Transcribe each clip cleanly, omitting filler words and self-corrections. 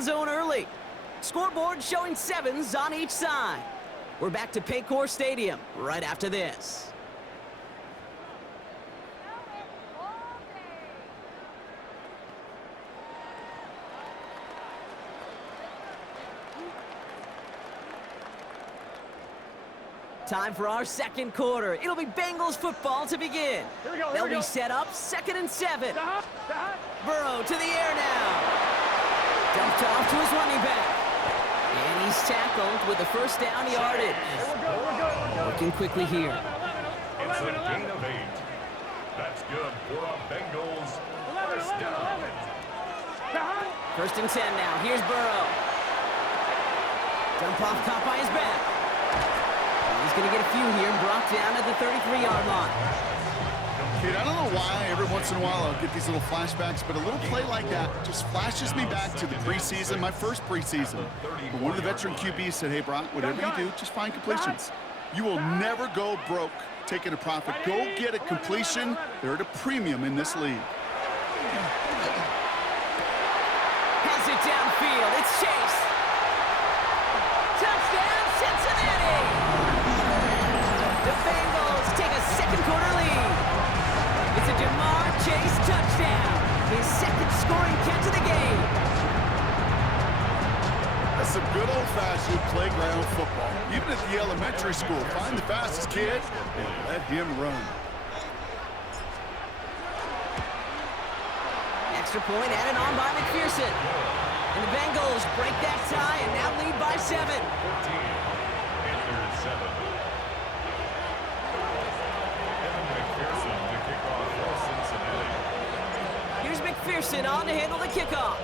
zone early. Scoreboard showing 7s on each side. We're back to Paycor Stadium right after this. Time for our second quarter. It'll be Bengals football to begin. They'll be set up 2nd and 7. Burrow to the air now. Dumped off to his running back. And he's tackled with the first down yardage. Working quickly here. It's a gain of 8. That's good for a Bengals first down. 1st and 10 now. Here's Burrow. Dump off caught by his back. He's going to get a few here and brought down at the 33-yard line. Kid, I don't know why every once in a while I'll get these little flashbacks, but a little play like that just flashes me back to the preseason, my first preseason. But one of the veteran QBs said, hey, Brock, whatever you do, just find completions. You will never go broke taking a profit. Go get a completion. They're at a premium in this league. Has it downfield. It's Chase. Touchdown, Cincinnati! The Bengals take a second quarter lead. It's a Jamar Chase touchdown. His second scoring catch of the game. That's some good old-fashioned playground football. Even at the elementary school, find the fastest kid and let him run. Extra point added on by McPherson. And the Bengals break that tie and now lead by 7. 14, and there's 7. Evan McPherson to kick off for Cincinnati. Here's McPherson on to handle the kickoff.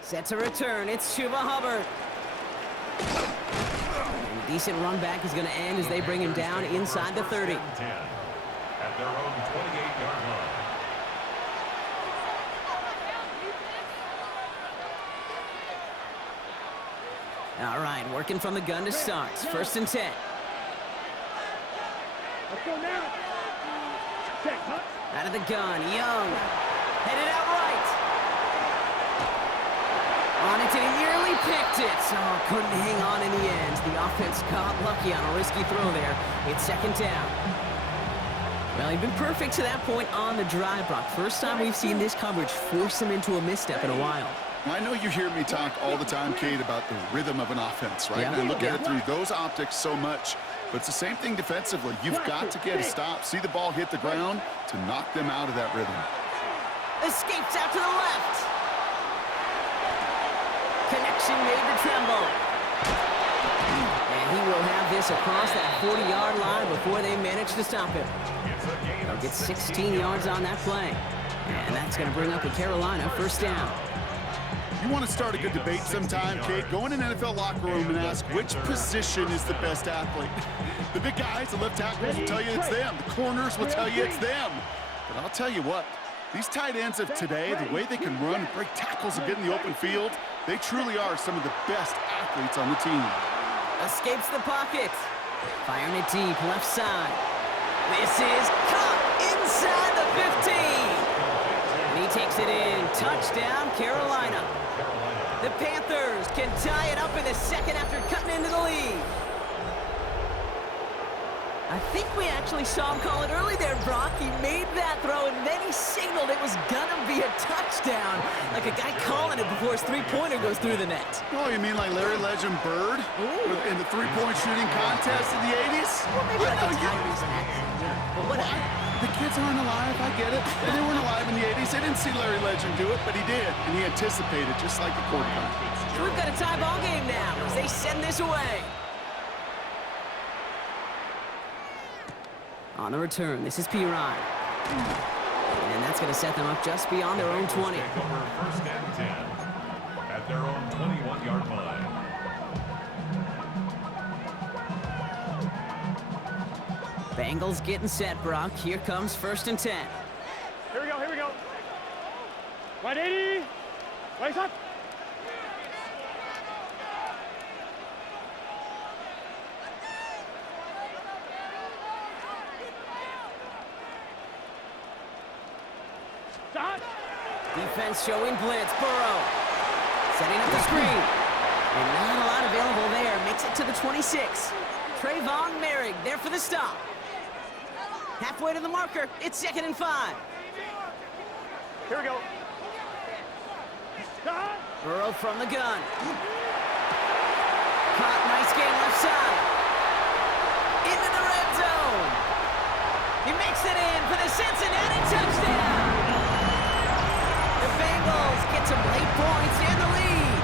Set to return. It's Chuba Hubbard. And a decent run back is going to end as they bring him down inside the 30. 10 at their own 28-yard line. All right, working from the gun to start. 1st and 10. Let's go now. Check, huh? Out of the gun, Young. Headed out right. On it, and he nearly picked it. Oh, couldn't hang on in the end. The offense got lucky on a risky throw there. It's 2nd down. Well, he'd been perfect to that point on the drive, Brock. First time we've seen this coverage force him into a misstep in a while. I know you hear me talk all the time, Kate, about the rhythm of an offense, right? Yeah. And I look at it through those optics so much. But it's the same thing defensively. You've got to get a stop, see the ball hit the ground to knock them out of that rhythm. Escapes out to the left. Connection made to Tremble. And he will have this across that 40-yard line before they manage to stop him. They'll get 16 yards on that play. And that's going to bring up a Carolina 1st down. You want to start a good debate sometime, Kate? Go in an NFL locker room and ask which position is the best athlete. The big guys, the left tackles will tell you it's them. The corners will tell you it's them. But I'll tell you what, these tight ends of today, the way they can run, break tackles, and get in the open field, they truly are some of the best athletes on the team. Escapes the pocket. Firing it deep, left side. This is caught inside the 15. And he takes it in. Touchdown, Carolina. The Panthers can tie it up in the 2nd after cutting into the lead. I think we actually saw him call it early there, Brock. He made that throw, and then he signaled it was gonna be a touchdown. Like a guy calling it before his three-pointer goes through the net. Oh, you mean like Larry Legend Bird in the three-point shooting contest in the 80s? Well, maybe like a Tyrese Maxey. But what? The kids aren't alive, I get it. They weren't alive in the 80s. They didn't see Larry Legend do it, but he did. And he anticipated, just like the quarterback. So we've got a tie ball game now as they send this away. On the return, this is Pirine. And that's going to set them up just beyond their own 20. Take over 1st and 10 at their own 21-yard line. Bengals getting set, Brock. Here comes 1st and 10. Here we go, here we go. 180. Right up. Stop. Defense showing blitz. Burrow setting up the screen. And not a lot available there. Makes it to the 26. Trayvon Merrick there for the stop. Halfway to the marker. It's 2nd and 5. Here we go. Stop. Burrow from the gun. Caught, nice game left side. Into the red zone. He makes it in for the Cincinnati touchdown. The Bengals get some late points and the lead.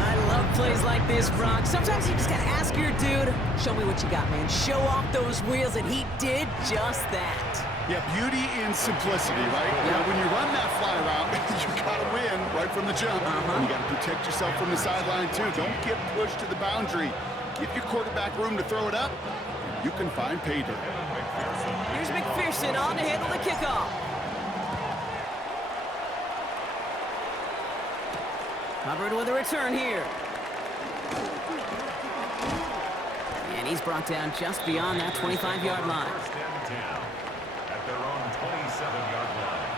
I love plays like this, Brock. Sometimes you just gotta ask your dude, show me what you got, man. Show off those wheels, and he did just that. Yeah, beauty in simplicity, right? You know, when you run that fly route, you gotta win right from the jump. You gotta protect yourself from the sideline, too. Don't get pushed to the boundary. Give your quarterback room to throw it up, and you can find pay dirt. Here's McPherson on to handle the kickoff. Hubbard with a return here. And he's brought down just beyond that 25-yard line. First and 10 at their own 27-yard line.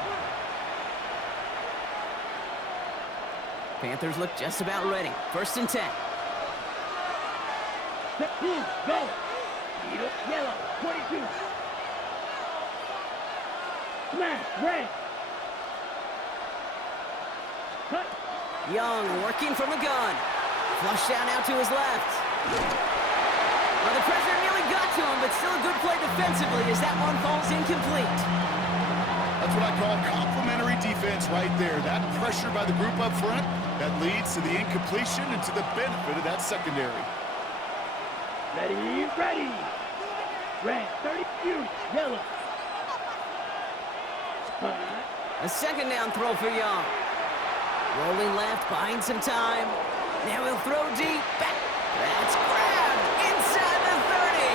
Panthers look just about ready. 1st and 10. Step 2. Go. Yellow. 22. Smash. Red. Cut. Young working from the gun. Flush down out to his left. Well, the pressure nearly got to him, but still a good play defensively as that one falls incomplete. That's what I call complementary defense right there. That pressure by the group up front, that leads to the incompletion and to the benefit of that secondary. Ready. Ready. Red. 30. Yellow. A 2nd down throw for Young. Rolling left, buying some time. Now he'll throw deep. Back. That's grabbed inside the 30.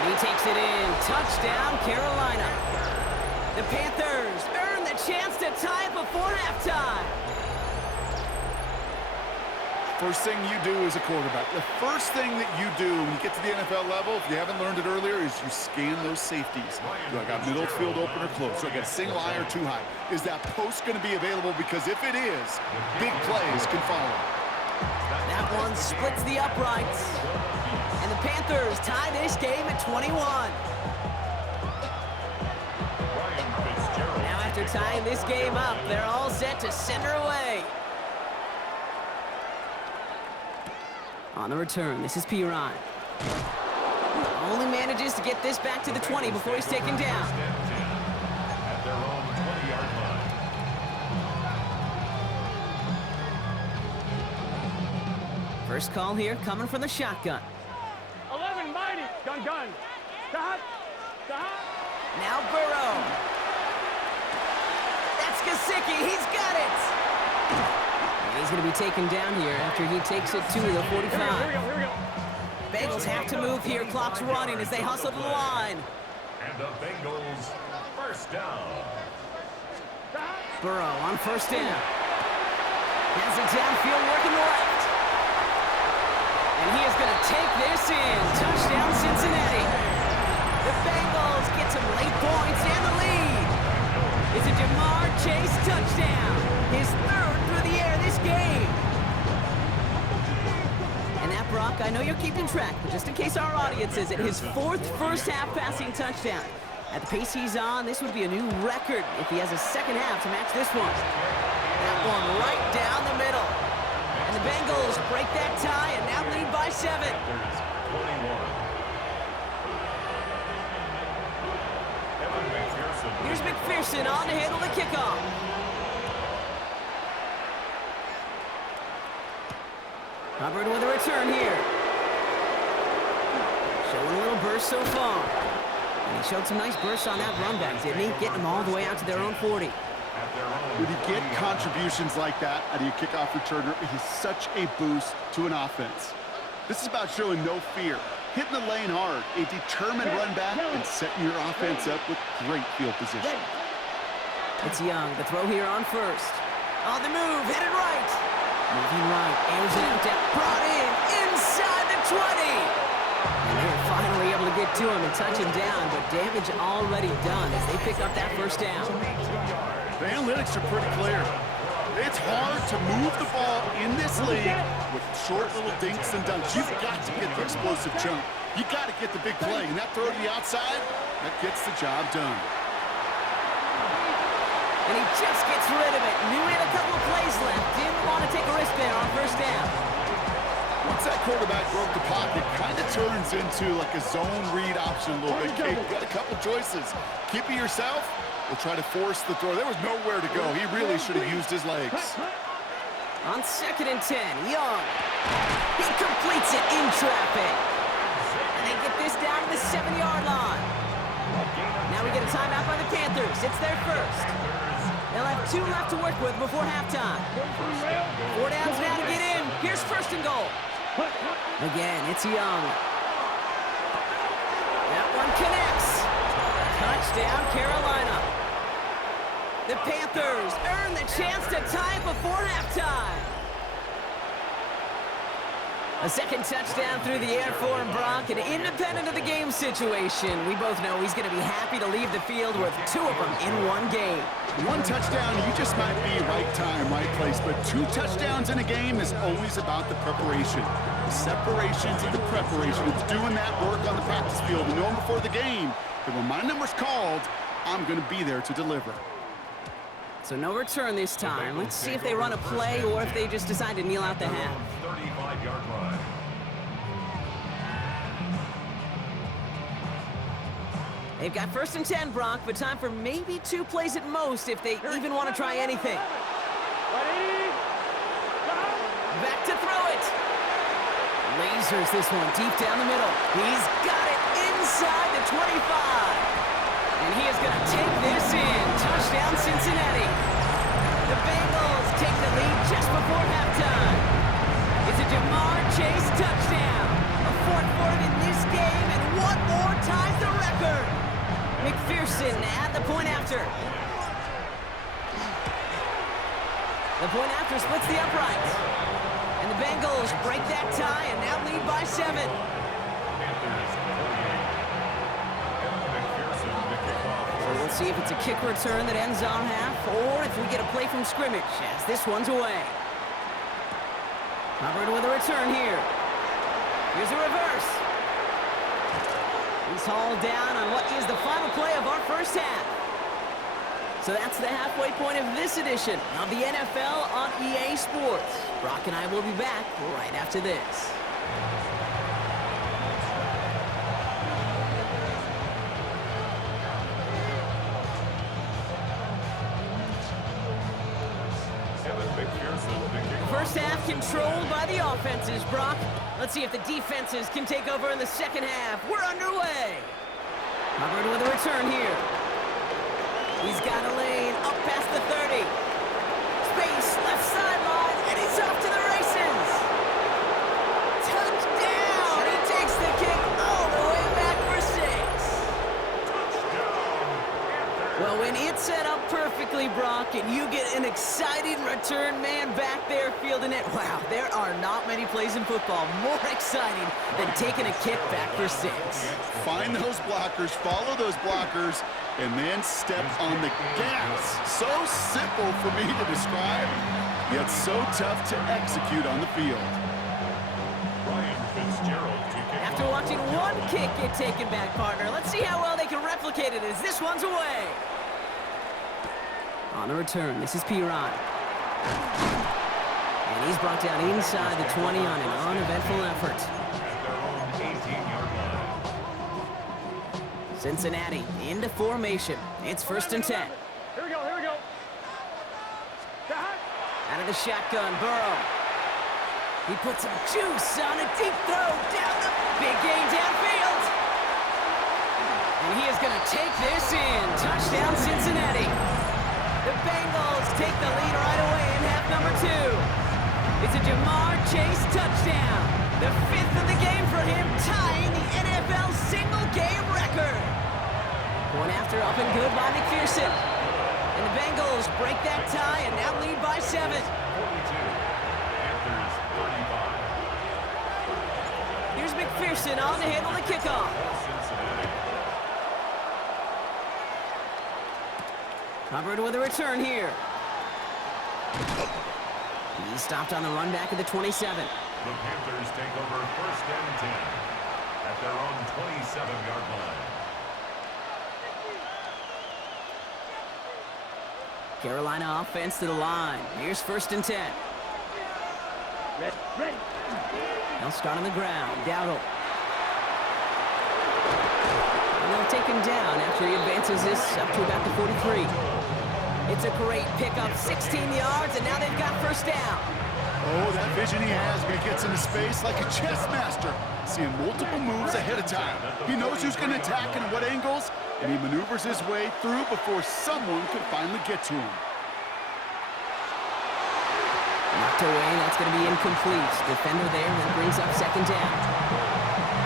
And he takes it in. Touchdown, Carolina. The Panthers earn the chance to tie it before halftime. First thing you do as a quarterback, the first thing that you do when you get to the NFL level, if you haven't learned it earlier, is you scan those safeties. Do I got middle field open or close? Do I got a single high or too high? Is that post going to be available? Because if it is, big plays can follow. That one splits the uprights. And the Panthers tie this game at 21. Now after tying this game up, they're all set to send her away. On the return, this is Pirine. Only manages to get this back to the 20 before he's taken down. At their own 20-yard line. First call here coming from the shotgun. 11 mighty. Gun. Stop. Now Burrow. That's Gesicki. He's got it. And he's going to be taken down here after he takes it to the 45. Here we go. Bengals have to move here. Clock's running as they hustle to the line. And the Bengals first down. Burrow on 1st down. Has it downfield working left. And he is going to take this in. Touchdown, Cincinnati. The Bengals get some late points and the lead. It's a Jamar Chase touchdown. His 3rd through the air this game. And that, Brock, I know you're keeping track, but just in case our audience isn't, his 4th first-half passing touchdown. At the pace he's on, this would be a new record if he has a 2nd half to match this one. That one right down the middle. And the Bengals break that tie and now lead by 7. Panthers 21. Here's McPherson on to handle the kickoff. Hubbard with a return here. Showing a little burst so far. And he showed some nice bursts on that run back, didn't he? Getting them all the way out to their own 40. When you get contributions like that out of your kickoff returner, it is such a boost to an offense. This is about showing no fear, hitting the lane hard, a determined run back, and setting your offense up with great field position. It's Young, the throw here on 1st. On the move, hit it right. Moving right, airs it out, brought in, inside the 20. And they're finally finally able to get to him and touch him down, but damage already done as they pick up that first down. The analytics are pretty clear. It's hard to move the ball in this league with short little dinks and dunks. You've got to get the explosive chunk. You got to get the big play, and that throw to the outside, that gets the job done. And he just gets rid of it. Knew he had a couple of plays left. Didn't want to take a risk there on first down. Once that quarterback broke the pocket, kind of turns into like a zone read option a little bit. Kate, got a couple choices. Keep it yourself or try to force the throw. There was nowhere to go. He really should have used his legs. On 2nd and 10, Young. He completes it in traffic. And they get this down to the 7-yard line. Now we get a timeout by the Panthers. It's their first. They'll have 2 left to work with before halftime. 4 downs now to get in. Here's 1st and goal. Again, it's Young. That one connects. Touchdown, Carolina. The Panthers earn the chance to tie it before halftime. A second touchdown through the air for him, Brock, and independent of the game situation, we both know he's going to be happy to leave the field with 2 of them in one game. 1 touchdown, you just might be right time, right place, but 2 touchdowns in a game is always about the preparation. The separations and the preparation. It's doing that work on the practice field and knowing before the game that when my number's called, I'm going to be there to deliver. So no return this time. Let's see if they run a play or if they just decide to kneel out the half. 35-yard line. They've got 1st and 10, Brock, but time for maybe 2 plays at most if they even want to try anything. Back to throw it. Lasers this one deep down the middle. He's got it inside the 25. And he is going to take this in. Touchdown, Cincinnati. The Bengals take the lead just before halftime. It's a Jamar Chase touchdown. A 4th for him in this game, and 1 more ties the record. McPherson at the point after. The point after splits the uprights. And the Bengals break that tie and now lead by 7. We'll see if it's a kick return that ends on half, or if we get a play from scrimmage as this one's away. Hubbard with a return here. Here's a reverse. He's hauled down on what is the final play of our first half. So that's the halfway point of this edition of the NFL on EA Sports. Brock and I will be back right after this. First half controlled by the offenses, Brock. Let's see if the defenses can take over in the second half. We're underway. Hubbard with a return here. He's got a lane up past the 30. Space, left sideline, and he's off to the races. Touchdown! He takes the kick all the way back for 6. Well, when it's set up perfectly, Brock, and you get an exciting return man back there fielding it, wow, there are not many plays in football more exciting than taking a kick back for 6. Find those blockers, follow those blockers, and then step on the gas. So simple for me to describe, yet so tough to execute on the field. Ryan Fitzgerald to kick After watching one kick get taken back, partner, let's see how well they can replicate it as this one's away. On the return, this is Piron. And he's brought down inside the 20 on an uneventful effort. at their own 18-yard line. Cincinnati into formation. It's 1st and 10. Here we go, here we go. Out of the shotgun, Burrow. He puts some juice on a deep throw down the big game downfield. And he is going to take this in. Touchdown, Cincinnati. The Bengals take the lead right away in half number 2. It's a Jamar Chase touchdown. The 5th of the game for him, tying the NFL single-game record. One after up and good by McPherson. And the Bengals break that tie and now lead by 7. 42. Panthers 35. Here's McPherson. McPherson on to handle the kickoff. Hubbard with a return here. He's stopped on the run back at the 27. The Panthers take over 1st and 10 at their own 27-yard line. Carolina offense to the line. Here's 1st and 10. Ready. They'll start on the ground. Dowdle. And they'll take him down after he advances this up to about the 43. It's a great pickup, 16 yards, and now they've got 1st down. Oh, that vision he has when he gets into space like a chess master, seeing multiple moves ahead of time. He knows who's going to attack and what angles, and he maneuvers his way through before someone could finally get to him. Knocked away, that's going to be incomplete. Defender there, that brings up 2nd down.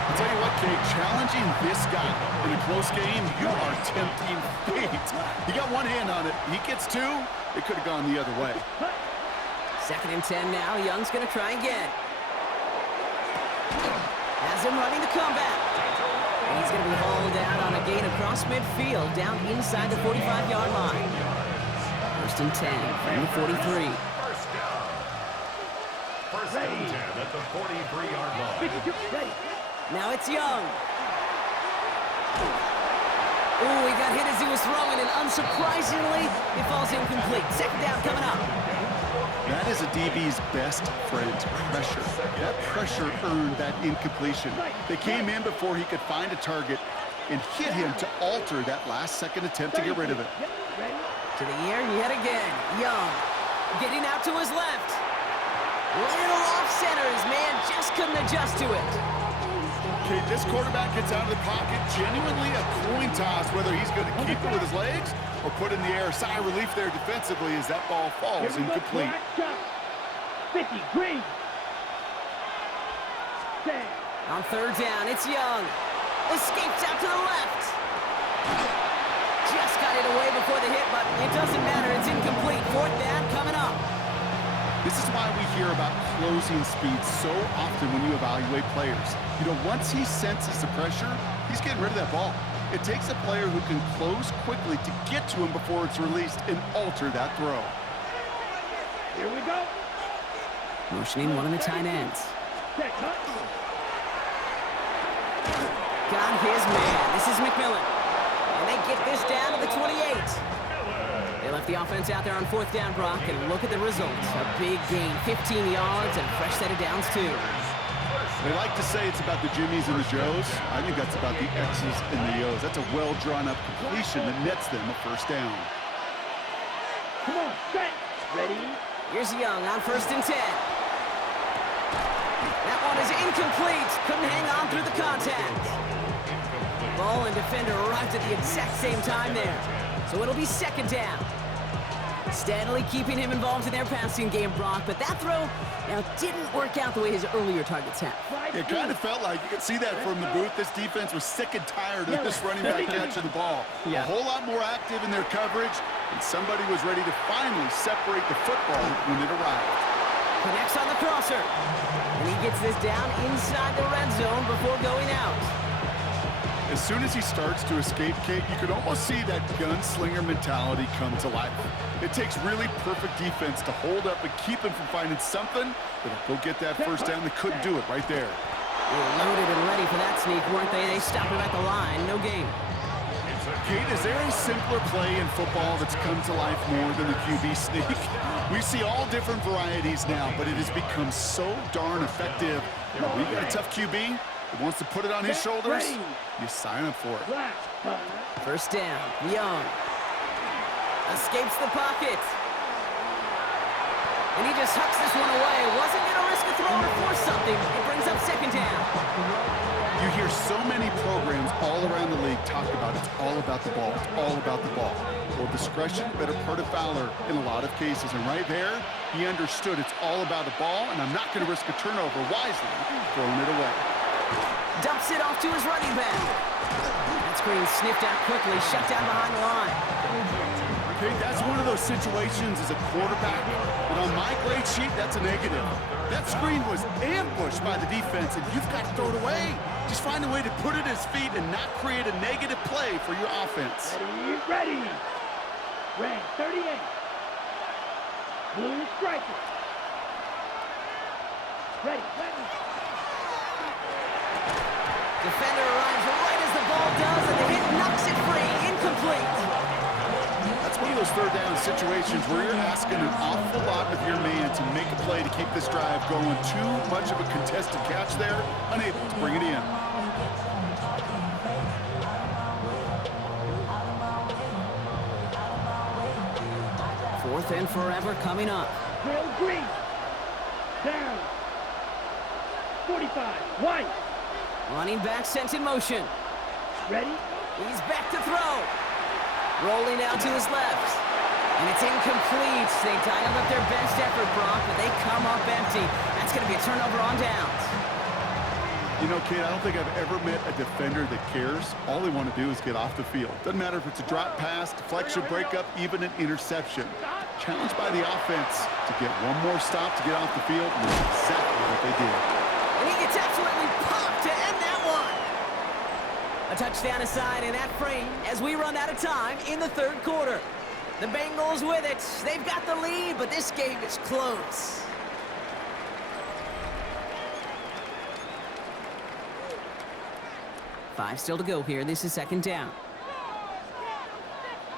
I'll tell you what, Kate, challenging this guy in a close game, you are tempting fate. He got one hand on it. He gets two, it could have gone the other way. 2nd and 10 now. Young's going to try again. Has him running the comeback. And he's going to be hauled out on a gain across midfield, down inside the 45-yard line. 1st and 10 from the 43. 1st and 10 at the 43-yard line. Now it's Young. Ooh, he got hit as he was throwing, and unsurprisingly, it falls incomplete. 2nd down coming up. That is a DB's best friend, pressure. That pressure earned that incompletion. They came in before he could find a target and hit him to alter that last-second attempt to get rid of it. To the air yet again. Young getting out to his left. Little off center. His man just couldn't adjust to it. Okay, this quarterback gets out of the pocket, genuinely a coin toss whether he's going to keep it with his legs or put in the air. Sigh of relief there defensively as that ball falls incomplete. 50, green. On 3rd down, it's Young. Escapes out to the left. Just got it away before the hit, but it doesn't matter. It's incomplete. 4th down coming up. This is why we hear about closing speed so often when you evaluate players. You know, once he senses the pressure, he's getting rid of that ball. It takes a player who can close quickly to get to him before it's released and alter that throw. Here we go. Motioning one of the tight ends. Got his man. This is McMillan. And they get this down to the 28. They left the offense out there on 4th down, Brock, and look at the results. A big gain, 15 yards, and a fresh set of downs, too. They like to say it's about the Jimmies and the Joes. I think that's about the X's and the O's. That's a well-drawn-up completion that nets them a 1st down. Come on, set. Ready? Here's Young on 1st and 10. That one is incomplete. Couldn't hang on through the contact. Ball and defender arrived at the exact same time there. So it'll be 2nd down. Steadily keeping him involved in their passing game, Brock, but that throw now didn't work out the way his earlier targets have. It kind of felt like, you could see that from the booth, this defense was sick and tired of this running back catching the ball. A whole lot more active in their coverage, and somebody was ready to finally separate the football when it arrived. Connects on the crosser, and he gets this down inside the red zone before going out. As soon as he starts to escape, Kate, you could almost see that gunslinger mentality come to life. It takes really perfect defense to hold up and keep him from finding something that'll go get that 1st down. They couldn't do it right there. They were loaded and ready for that sneak, weren't they? They stopped him at the line. No gain. Kate, is there a simpler play in football that's come to life more than the QB sneak? We see all different varieties now, but it has become so darn effective. We got a tough QB that wants to put it on his shoulders. You sign up for it. 1st down. Young escapes the pocket. And he just hucks this one away. Wasn't going to risk a throw or force something. It brings up 2nd down. You hear so many programs all around the league talk about it's all about the ball. It's all about the ball. Well, discretion, better part of valor in a lot of cases. And right there, he understood it's all about the ball, and I'm not going to risk a turnover, wisely throwing it away. Dumps it off to his running back. That screen sniffed out quickly, shut down behind the line. Okay, that's one of those situations as a quarterback, but on my grade sheet, that's a negative. That screen was ambushed by the defense, and you've got to throw it away. Just find a way to put it at his feet and not create a negative play for your offense. Ready. Red 38. Blue striker. Ready. Defender arrives right as the ball does, and the hit knocks it free. Incomplete. That's one of those third down situations where you're asking an awful lot of your man to make a play to keep this drive going. Too much of a contested catch there, unable to bring it in. Fourth and forever coming up. Will Green. Down. 45. White. Running back sent in motion. Ready. He's back to throw. Rolling out to his left. And it's incomplete. They dialed up their best effort, Brock, but they come up empty. That's going to be a turnover on downs. You know, Kate, I don't think I've ever met a defender that cares. All they want to do is get off the field. Doesn't matter if it's a drop pass, deflection, breakup, even an interception. Challenged by the offense to get one more stop to get off the field, and that's exactly what they did. And he gets absolutely popped to end that one. A touchdown aside in that frame as we run out of time in the third quarter. The Bengals with it. They've got the lead, but this game is close. Five still to go here. This is second down.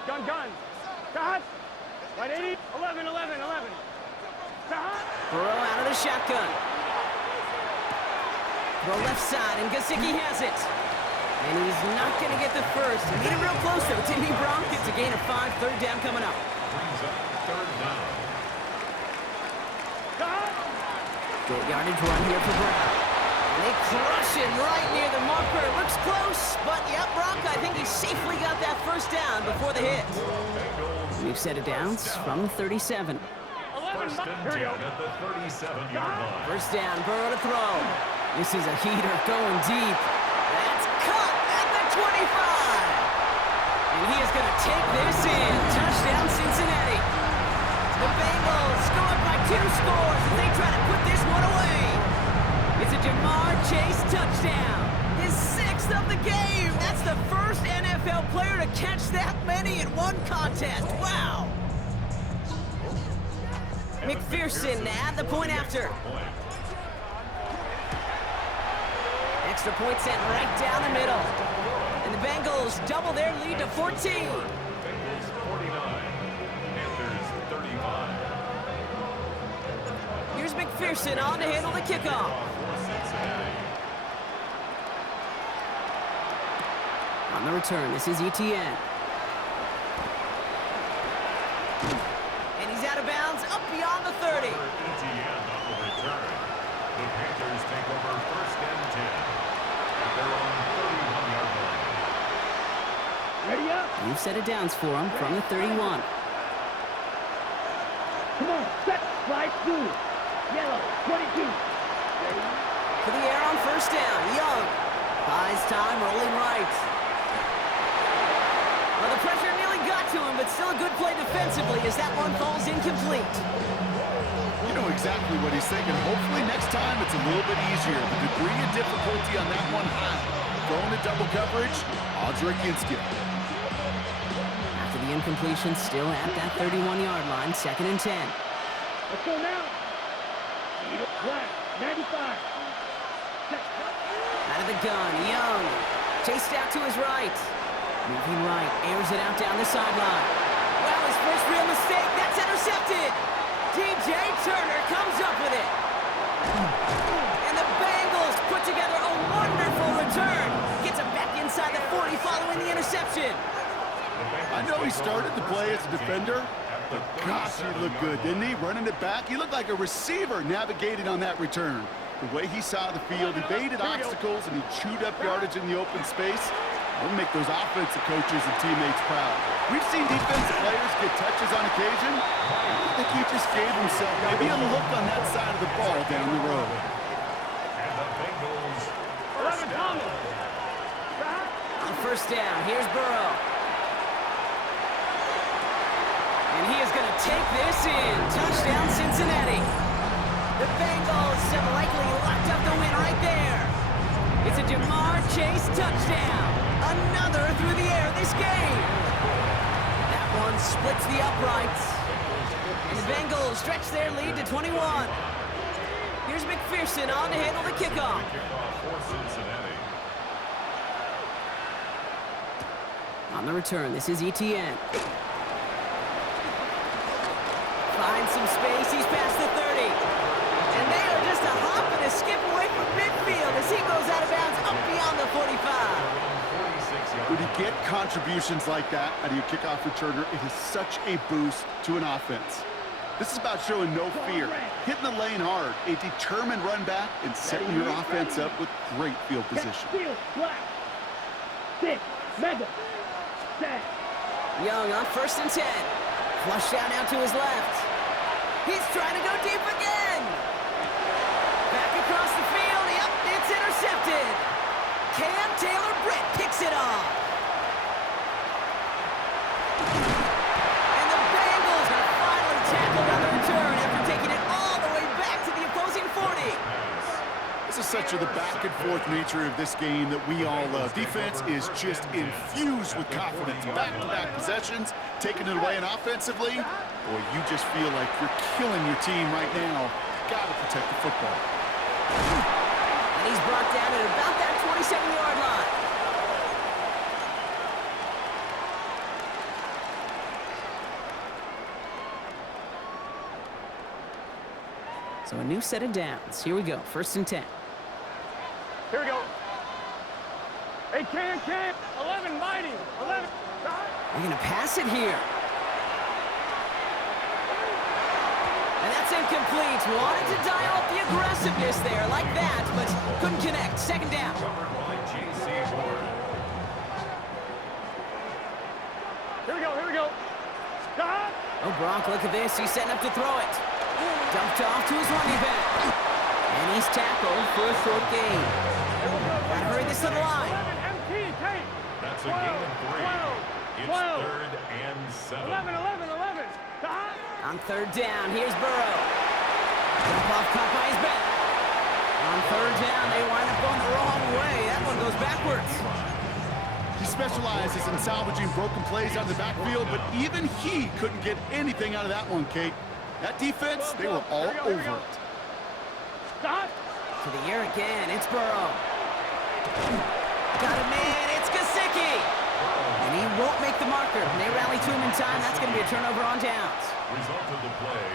Gun. Dot. 180. 11. Dot. Burrow out of the shotgun. Throw left side, and Gesicki has it. And he's not going to get the first. He made it real close, though, didn't he, Brock? It's a gain of 5. Third down coming up. Brings up third down. Good yardage run here for Brown. And they crush him right near the marker. Looks close, but yeah, Brock, I think he safely got that first down before the hit. New set of downs from the 37. First and 10 at the 37-yard line. First down, Burrow to throw. This is a heater going deep. That's caught at the 25. And he is going to take this in. Touchdown, Cincinnati. The Bengals go up by 2 scores as they try to put this one away. It's a Jamar Chase touchdown. His 6th of the game. That's the first NFL player to catch that many in one contest. Wow. McPherson at the point after. Extra point sent right down the middle. And the Bengals double their lead to 14. Bengals 49. Panthers 35. Here's McPherson on to handle the kickoff. On the return, this is Etienne. And he's out of bounds, up beyond the 30. Etienne on the return. The Panthers take over first and 10. At their own 31-yard line. Ready up. New set of downs for him from the 31. Come on. Set. Slide through. Yellow. 22. Ready. To the air on first down, Young. Buys time, rolling right. Well, the pressure nearly got to him, but still a good play defensively as that one falls incomplete. You know exactly what he's thinking. Hopefully next time it's a little bit easier. The degree of difficulty on that one high. Going to double coverage, odds are against you. After the incompletion, still at that 31-yard line, second and 10. Let's go now. Black. 95. Out of the gun, Young. Chased out to his right. Moving right, airs it out down the sideline. Well, his first real mistake, that's intercepted. T.J. Turner comes up with it. And the Bengals put together a wonderful return. Gets him back inside the 40 following the interception. I know he started to play as a defender, but gosh, he looked good, didn't he? Running it back, he looked like a receiver navigating on that return. The way he saw the field, he evaded obstacles, and he chewed up yardage in the open space. We'll make those offensive coaches and teammates proud. We've seen defensive players get touches on occasion. I think he just gave himself maybe a look on that side of the ball down the road. And the Bengals first down. On first down, here's Burrow. And he is going to take this in. Touchdown, Cincinnati. The Bengals have likely locked up the win right there. It's a Jamar Chase touchdown. Another through the air this game. That one splits the uprights. And the Bengals stretch their lead to 21. Here's McPherson on to handle the kickoff. On the return, this is Etienne. Finds some space, he's past the 30. And they are just a hop and a skip away from midfield as he goes out of bounds up beyond the 45. When you get contributions like that out of your kickoff returner, it is such a boost to an offense. This is about showing no fear, hitting the lane hard, a determined run back, and setting your offense up with great field position. Young on 1st and 10. Flush down out to his left. He's trying to go deep again. Back across the field. Yep, it's intercepted. Cam Taylor-Britt picks it off. And the Bengals are finally tackled on the return after taking it all the way back to the opposing 40. This is such the back and forth nature of this game that we all love. Defense is just infused with confidence. Back-to-back possessions, taking it away and offensively. Boy, you just feel like you're killing your team right now. Got to protect the football. And he's brought down at about that 27-yard line. So a new set of downs. Here we go, 1st and 10. Here we go. Hey, Cam. 11, mighty. 11. They're going to pass it here. And that's incomplete. Wanted to dial up the aggressiveness there like that, but couldn't connect. 2nd down. Here we go. Oh, Gronk, look at this. He's setting up to throw it. Dumped off to his running back. And he's tackled for a short gain. Gotta hurry this to the line. That's a gain of 3. It's 3rd and 7. 11. On 3rd down, here's Burrow. Jump off caught by his back. On 3rd down, they wind up going the wrong way. That one goes backwards. He specializes in salvaging broken plays out of the backfield, but even he couldn't get anything out of that one, Kate. That defense, they were all over it. To the air again, it's Burrow. Got a man, it's Gesicki. And he won't make the marker. And they rally to him in time. That's going to be a turnover on downs.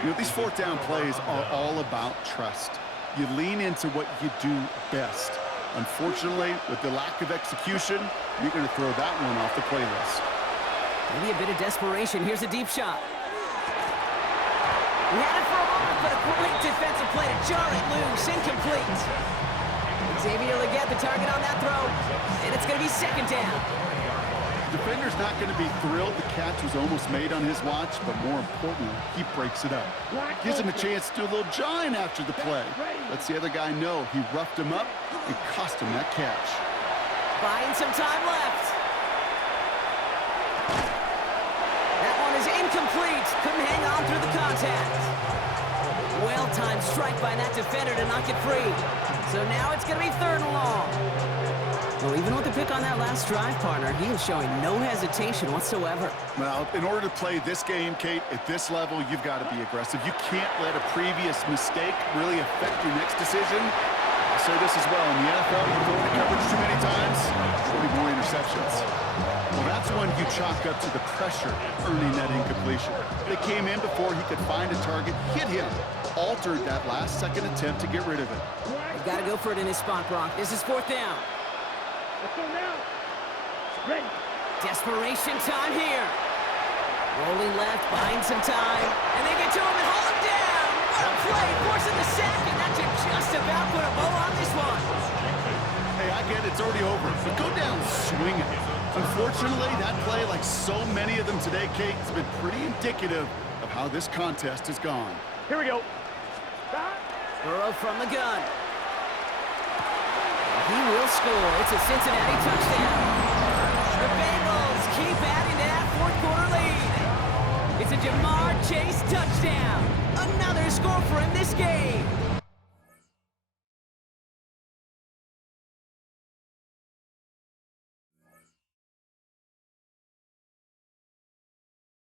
You know, these 4th down plays are all about trust. You lean into what you do best. Unfortunately, with the lack of execution, you're going to throw that one off the playlist. Maybe a bit of desperation. Here's a deep shot. We had it for a moment, but a great defensive play to jar it loose. Incomplete. Xavier Legette, the target on that throw. And it's going to be 2nd down. Defender's not going to be thrilled the catch was almost made on his watch, but more importantly, he breaks it up. Gives him a chance to do a little jawing after the play. Lets the other guy know he roughed him up and cost him that catch. Buying some time left. That one is incomplete. Couldn't hang on through the contact. Well-timed strike by that defender to knock it free. So now it's going to be 3rd and long. Well, even with the pick on that last drive, partner, he is showing no hesitation whatsoever. Well, in order to play this game, Kate, at this level, you've got to be aggressive. You can't let a previous mistake really affect your next decision. I'll say this as well. In the NFL, you throw the coverage too many times, there'll be more interceptions. Well, that's when you chalk up to the pressure earning that incompletion. They came in before he could find a target, hit him, altered that last-second attempt to get rid of it. They've got to go for it in his spot, Gronk. This is 4th down. Let's go now. Ready. Desperation time here. Rolling left, buying some time. And they get to him and haul him down. What a play, forcing the sack, and that should just about put a bow on this one. Hey, I get it, it's already over, but go down swinging. Unfortunately, that play, like so many of them today, Kate, has been pretty indicative of how this contest has gone. Here we go. Burrow from the gun. He will score. It's a Cincinnati touchdown. The Bengals keep adding to that 4th quarter lead. It's a Jamar Chase touchdown. Another score for him this game.